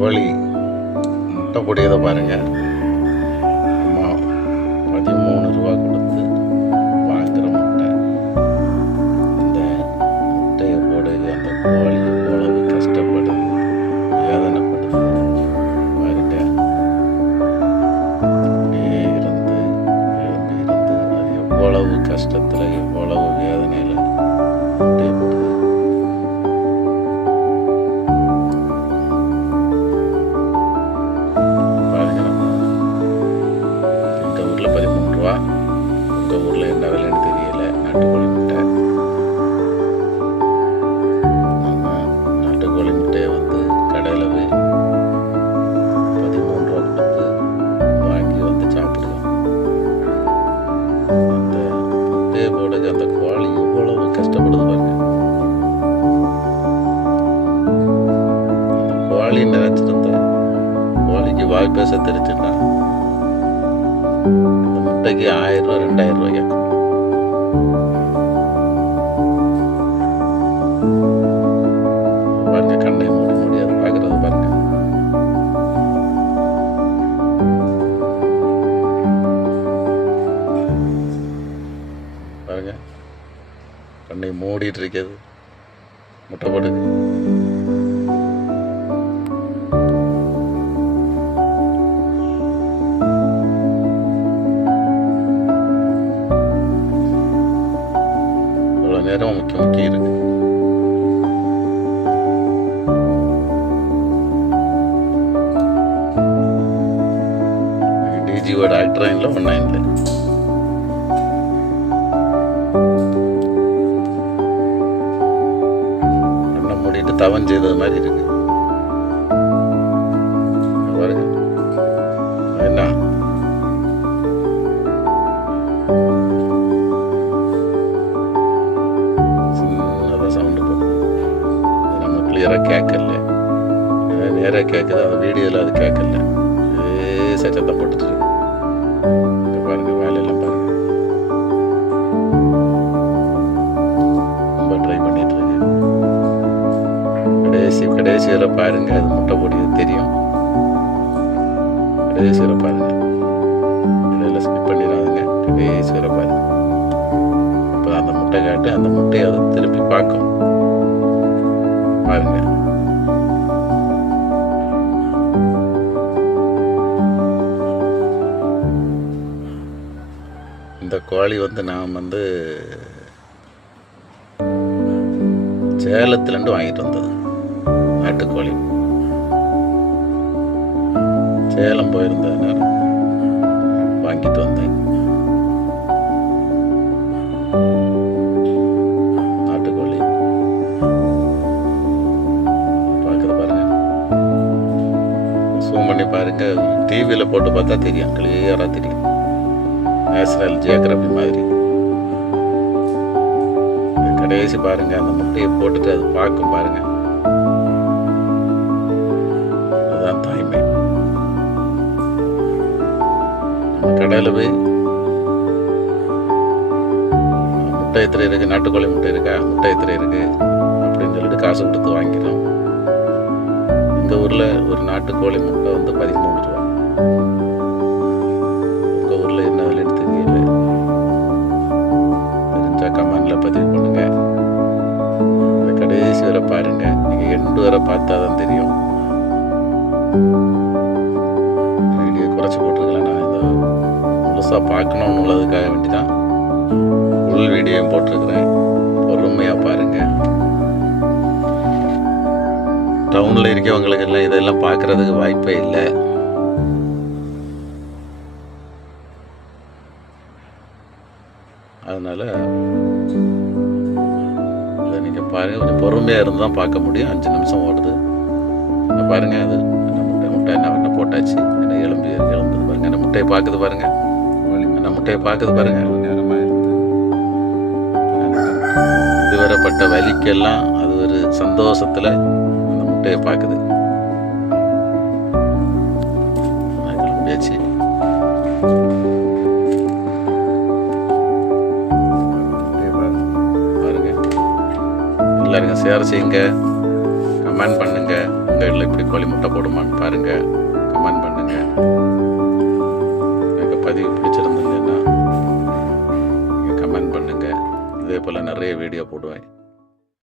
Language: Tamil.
கோழி முட்டை பொடியதை பாருங்கள். அம்மா 13 ரூபா கொடுத்து வாங்குகிற முட்டை. இந்த முட்டையை போடுறது அந்த கோழி எவ்வளவு கஷ்டப்படுது, வேதனைப்படுது பாருங்க. அப்படியே இருந்து அது எவ்வளவு கஷ்டத்தில் எவ்வளவு வேதனையில் முட்டையை போடுது. உங்கள் ஊரில் என்ன விலைன்னு தெரியல. நாட்டுக்கோழி முட்டை, நம்ம நாட்டுக்கோழி முட்டையை வந்து கடையில் போய் 13 ரூபா கொடுத்து வாங்கி வந்து சாப்பிடுவோம். அந்த முட்டையை போடுறது அந்த கோழி எவ்வளவு கஷ்டப்படுது பாருங்க. அந்த கோழி நினைச்சிருந்தா, கோழிக்கு வாய் பேச தெரிஞ்சுட்டா முட்டைக்கு 1000 ரூபா 2000 ரூபாய் கேட்கும். பாருங்க, கண்ணை மூடி முடியாது பார்க்கறது பாருங்க. பாருங்க, கண்ணை மூடிட்டு இருக்கிறது முட்டை போடுது. நேரம் முக்கிய இருக்கு. டிஜிஓட ஆக்டரா இல்லை ஒன்றா இல்லை. கண்ணை மூடிட்டு தவம் செய்தது மாதிரி இருக்கு பாருங்க. என்ன கிளியராக கேட்கல, நேராக கேட்குது. அந்த வீடியோவில் அது கேட்கல, சத்தம் போட்டுட்டு இருக்கு. பாருங்க, வேலையெல்லாம் பாருங்க, ரொம்ப ட்ரை பண்ணிட்டு இருக்கு. கடைசியில் பாருங்க, அது முட்டை பொடியது தெரியும். கடைசியில் பாருங்க, இதெல்லாம் ஸ்கிப் பண்ணிடாதுங்க. கடைசியில் பாருங்க, இப்போ அந்த முட்டை காட்டு, அந்த முட்டையை அதை திருப்பி பார்க்கும் பாருங்க. இந்த கோழி வந்து நான் வந்து சேலத்துலேருந்து வாங்கிட்டு வந்தது. நாட்டுக்கோழி சேலம் போயிருந்ததுனால வாங்கிட்டு வந்தேன். பாருங்க, டிவியில் போட்டு பார்த்தா தெரியும், கிளியராக தெரியும். நேஷனல் ஜியோகிராஃபி மாதிரி. கடைசி பாருங்க, அந்த முட்டையை போட்டுட்டு அது பார்க்கும் பாருங்க. அதுதான் தாய்மை. நம்ம கடையில் போய் முட்டை எத்தனை இருக்கு, நாட்டுக்கோழி முட்டை இருக்கா, முட்டை எத்தனை இருக்கு அப்படின்னு சொல்லிட்டு காசு கொடுத்து வாங்கிக்கிறோம். இந்த ஊரில் ஒரு நாட்டுக்கோழி முட்டை வந்து 13 ரூபா. உங்கள் ஊரில் என்ன விலைன்னு தெரியல. தெரிஞ்சா கமெண்டில் பதிவு பண்ணுங்க. கடைசி வரை பாருங்க, நீங்கள் எண்டு வரை பார்த்தா தான் தெரியும். வீடியோ குறைச்சி போட்டிருக்கல, நான் இதை முழுசாக பார்க்கணும்னு உள்ளதுக்காக வேண்டி தான் ஃபுல் வீடியோவும் போட்டிருக்கிறேன். பொறுமையாக பாருங்கள். டவுனில் இருக்கவங்களுக்கு எல்லாம் இதெல்லாம் பார்க்குறதுக்கு வாய்ப்பே இல்லை. அதனால் இதை நீங்கள் பாருங்கள், கொஞ்சம் பொறுமையாக இருந்து தான் பார்க்க முடியும். 5 நிமிஷம் ஓடுது. பாருங்கள், அது முட்டை என்ன போட்டாச்சு, என்ன எலும்புது பாருங்கள். அந்த முட்டையை பார்க்குது பாருங்கள், அந்த முட்டையை பார்க்குது பாருங்கள். நேரமாக இருந்து இதுவரை பட்ட வலிக்கெல்லாம் அது ஒரு சந்தோஷத்தில் முட்டையை பார்க்குது. கிளம்பியாச்சு. பாருங்க, எல்லாருக்கும் ஷேர் செய்யுங்க, கமெண்ட் பண்ணுங்க. உங்கள் வீட்டில் இப்படி கோழி முட்டை போடுமான்னு பாருங்கள், கமெண்ட் பண்ணுங்கள். எனக்கு பதிவு பிடிச்சிருந்ததுன்னா நீங்கள் கமெண்ட் பண்ணுங்கள். இதே போல் நிறைய வீடியோ போடுவேன்.